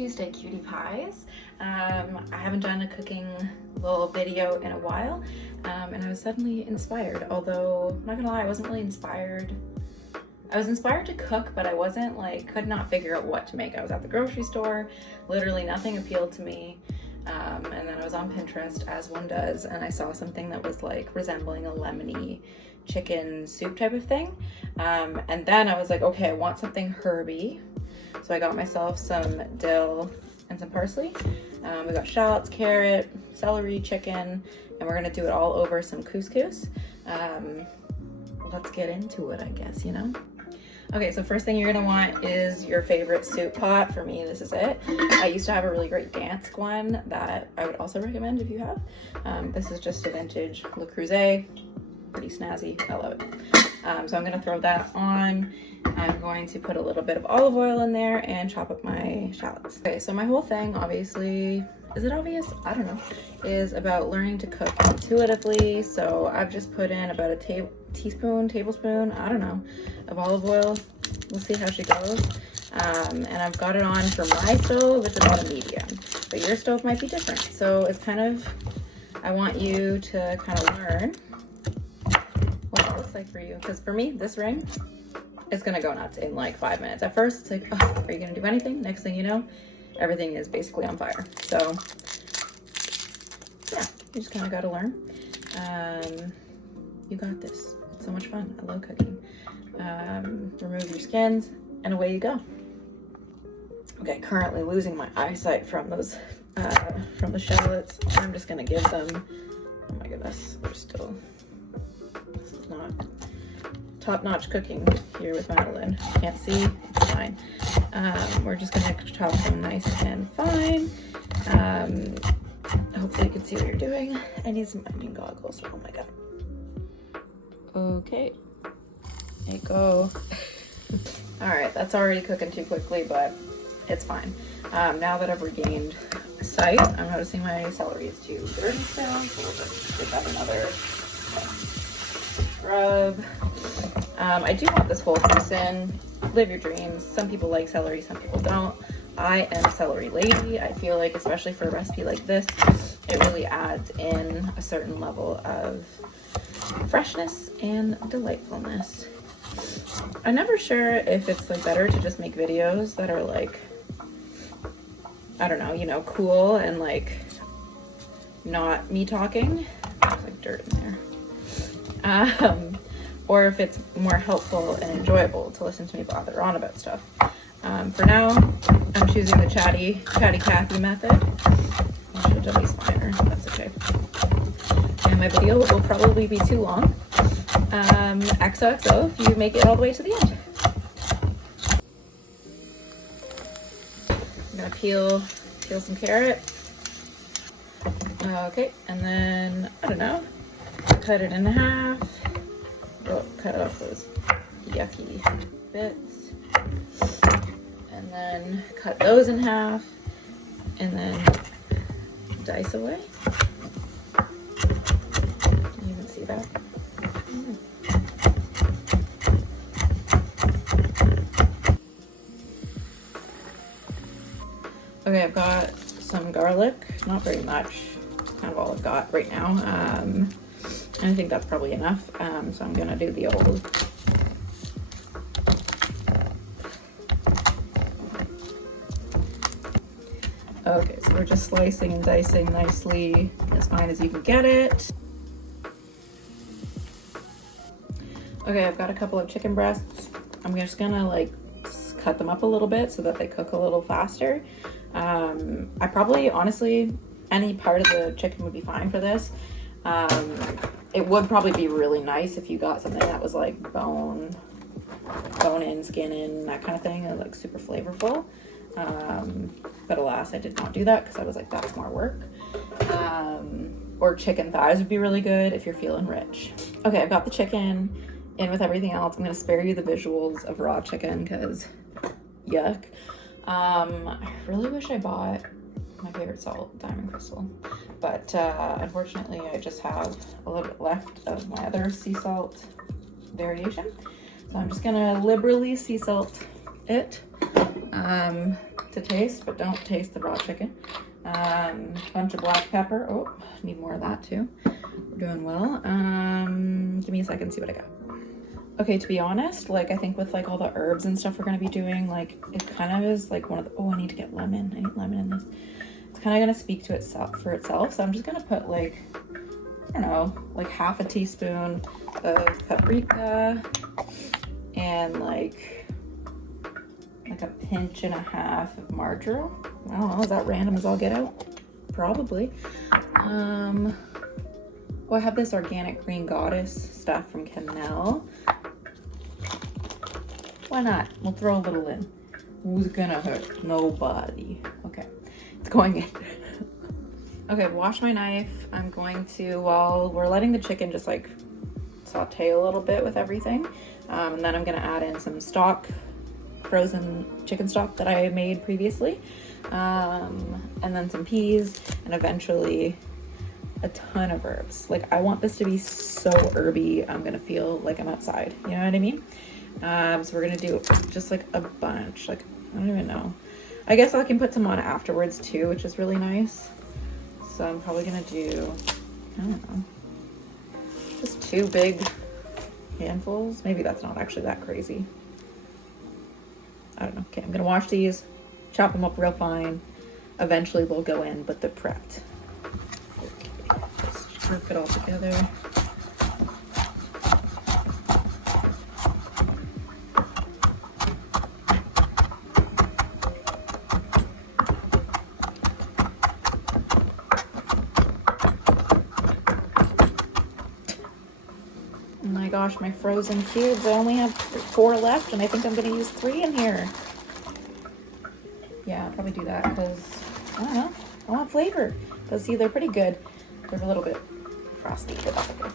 Tuesday, cutie pies. I haven't done a cooking little video in a while, and I was suddenly inspired, although I'm not gonna lie, I wasn't really inspired. I was inspired to cook, but I wasn't could not figure out what to make. I was at the grocery store, literally nothing appealed to me. And then I was on Pinterest, as one does, and I saw something that was resembling a lemony chicken soup type of thing. And then I was like, okay, I want something herby. So I got myself some dill and some parsley. We got shallots, carrot, celery, chicken, and we're gonna do it all over some couscous. Let's get into it, I guess, you know? Okay, so first thing you're gonna want is your favorite soup pot. For me, this is it. I used to have a really great Dansk one that I would also recommend if you have. This is just a vintage Le Creuset, pretty snazzy, I love it. So I'm gonna throw that on. I'm going to put a little bit of olive oil in there and chop up my shallots. Okay, so my whole thing, obviously, is it obvious? I don't know, is about learning to cook intuitively. So I've just put in about a tablespoon, I don't know, of olive oil. We'll see how she goes. And I've got it on for my stove. It's about a medium, but your stove might be different. So it's kind of, I want you to kind of learn what it looks like for you. Because for me, this ring, it's gonna go nuts in 5 minutes. At first, it's like, oh, are you gonna do anything? Next thing you know, everything is basically on fire. So yeah, you just kind of gotta learn. You got this. It's so much fun. I love cooking. Remove your skins and away you go. Okay, currently losing my eyesight from those, from the shallots. I'm just gonna give them, oh my goodness, they're still, this is not top-notch cooking here with Madeleine. Can't see, it's fine. We're just gonna chop them nice and fine. Hopefully you can see what you're doing. I need some onion goggles, oh my god. Okay, there you go. All right, that's already cooking too quickly, but it's fine. Now that I've regained sight, I'm noticing my celery is too dirty still, so we'll just give that another rub. I do want this whole piece in. Live your dreams. Some people like celery, some people don't. I am a celery lady. I feel like, especially for a recipe like this, it really adds in a certain level of freshness and delightfulness. I'm never sure if it's better to just make videos that are I don't know, you know, cool and not me talking. There's dirt in there. Or if it's more helpful and enjoyable to listen to me blather on about stuff. For now, I'm choosing the chatty Cathy method. I should have done these finer, that's okay. And my video will probably be too long. XOXO if you make it all the way to the end. I'm gonna peel some carrot. Okay, and then, I don't know, cut it in half. Oh, cut off those yucky bits. And then cut those in half. And then dice away. Can you even see that? Okay, I've got some garlic, not very much, kind of all I've got right now. And I think that's probably enough, so I'm gonna do the old. Okay, so we're just slicing and dicing nicely, as fine as you can get it. Okay, I've got a couple of chicken breasts. I'm just gonna cut them up a little bit so that they cook a little faster. I probably, honestly, any part of the chicken would be fine for this. It would probably be really nice if you got something that was bone in, skin in, that kind of thing, and super flavorful. But alas, I did not do that because I was that's more work. Or chicken thighs would be really good if you're feeling rich. Okay, I've got the chicken in with everything else. I'm gonna spare you the visuals of raw chicken because yuck. I really wish I bought my favorite salt, Diamond Crystal, but unfortunately I just have a little bit left of my other sea salt variation, so I'm just gonna liberally sea salt it. to taste, but don't taste the raw chicken. Bunch of black pepper. Oh, need more of that too. We're doing well. Give me a second, see what I got. Okay, to be honest, like I think with like all the herbs and stuff we're gonna be doing, like it kind of is like one of the, oh, I need to get lemon. I need lemon in this. It's kind of gonna speak to itself for itself. So I'm just gonna put like, I don't know, like half a teaspoon of paprika and like a pinch and a half of marjoram. I don't know, is that random as all get out? Probably. Oh, I have this organic green goddess stuff from Kanel. Why not? We'll throw a little in. Who's gonna hurt? Nobody. Okay, it's going in. Okay, wash my knife. I'm going to, while we're letting the chicken just like saute a little bit with everything, and then I'm gonna add in some stock, frozen chicken stock that I made previously, and then some peas, and eventually a ton of herbs. Like I want this to be so herby, I'm gonna feel like I'm outside, you know what I mean? So we're gonna do just like a bunch, like I don't even know. I guess I can put some on afterwards too, which is really nice. So I'm probably gonna do, I don't know, just 2 big handfuls. Maybe that's not actually that crazy. I don't know. Okay, I'm gonna wash these, chop them up real fine. Eventually they'll go in, but they're prepped. Okay, let's group it all together. Oh my gosh, my frozen cubes. I only have 4 left, and I think I'm gonna use 3 in here. Yeah, I'll probably do that because, I don't know, I want flavor. But see, they're pretty good. They're a little bit frosty, but that's okay.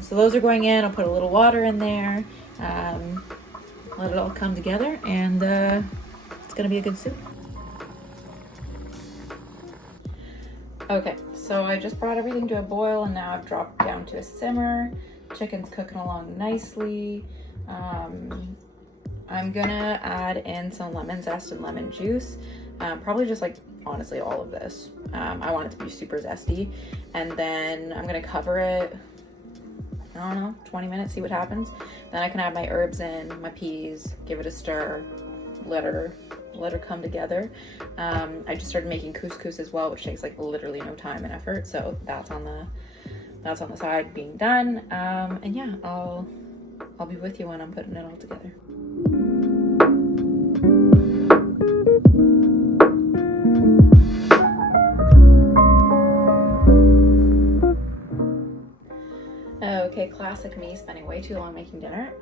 So those are going in. I'll put a little water in there. Let it all come together, and it's gonna be a good soup. Okay, so I just brought everything to a boil, and now I've dropped down to a simmer. Chicken's cooking along nicely. I'm gonna add in some lemon zest and lemon juice. Probably just like, honestly, all of this. I want it to be super zesty. And then I'm gonna cover it, I don't know, 20 minutes, see what happens. Then I can add my herbs in, my peas, give it a stir, let her come together. I just started making couscous as well, which takes like literally no time and effort. So that's on the side being done. And yeah, I'll be with you when I'm putting it all together. Okay, classic me spending way too long making dinner.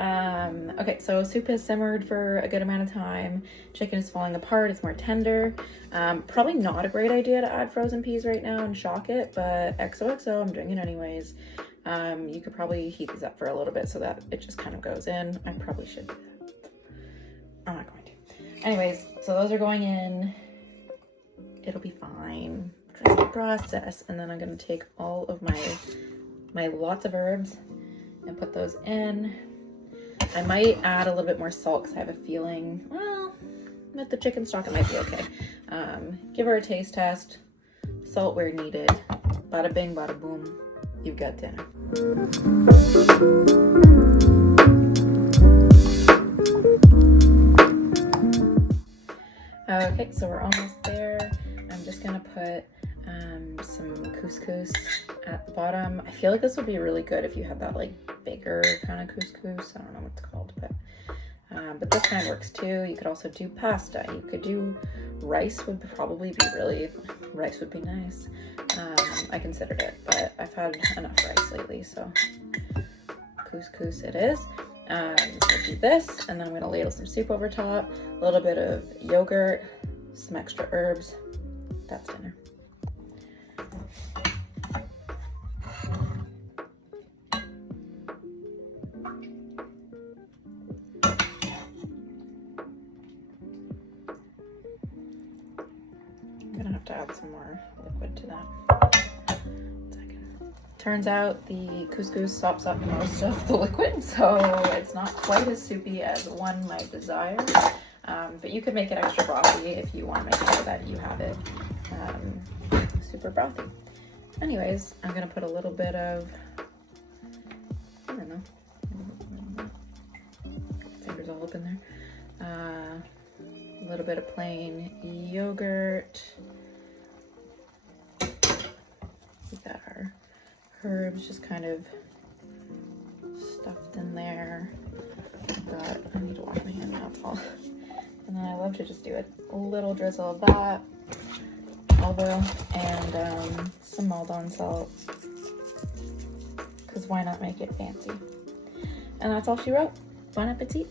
Okay, so soup has simmered for a good amount of time. Chicken is falling apart, it's more tender. Probably not a great idea to add frozen peas right now and shock it, but XOXO, I'm doing it anyways. You could probably heat these up for a little bit so that it just kind of goes in. I probably should do that. I'm not going to. Anyways, so those are going in. It'll be fine. Trust the process. And then I'm gonna take all of my lots of herbs and put those in. I might add a little bit more salt because I have a feeling, well, with the chicken stock it might be okay. Give her a taste test, salt where needed. Bada bing, bada boom, you've got dinner. Okay, so we're almost there. I'm just gonna put some couscous at the bottom. I feel like this would be really good if you had that like bigger kind of couscous. I don't know what it's called, but this kind works too. You could also do pasta. You could do rice. Would probably be really, rice would be nice. I considered it, but I've had enough rice lately, so couscous it is. So do this, and then I'm gonna ladle some soup over top, a little bit of yogurt, some extra herbs. That's dinner. I'm gonna have to add some more liquid to that. Turns out the couscous sops up most of the liquid, so it's not quite as soupy as one might desire. But you could make it extra brothy if you want to make sure that you have it super brothy. Anyways, I'm gonna put a little bit of, I don't know, fingers all up in there. A little bit of plain yogurt. We got our herbs just kind of stuffed in there. But I need to wash my hands now, that's all. And then I love to just do a little drizzle of that, olive oil, and some Maldon salt, because why not make it fancy? And that's all she wrote. Bon appetit.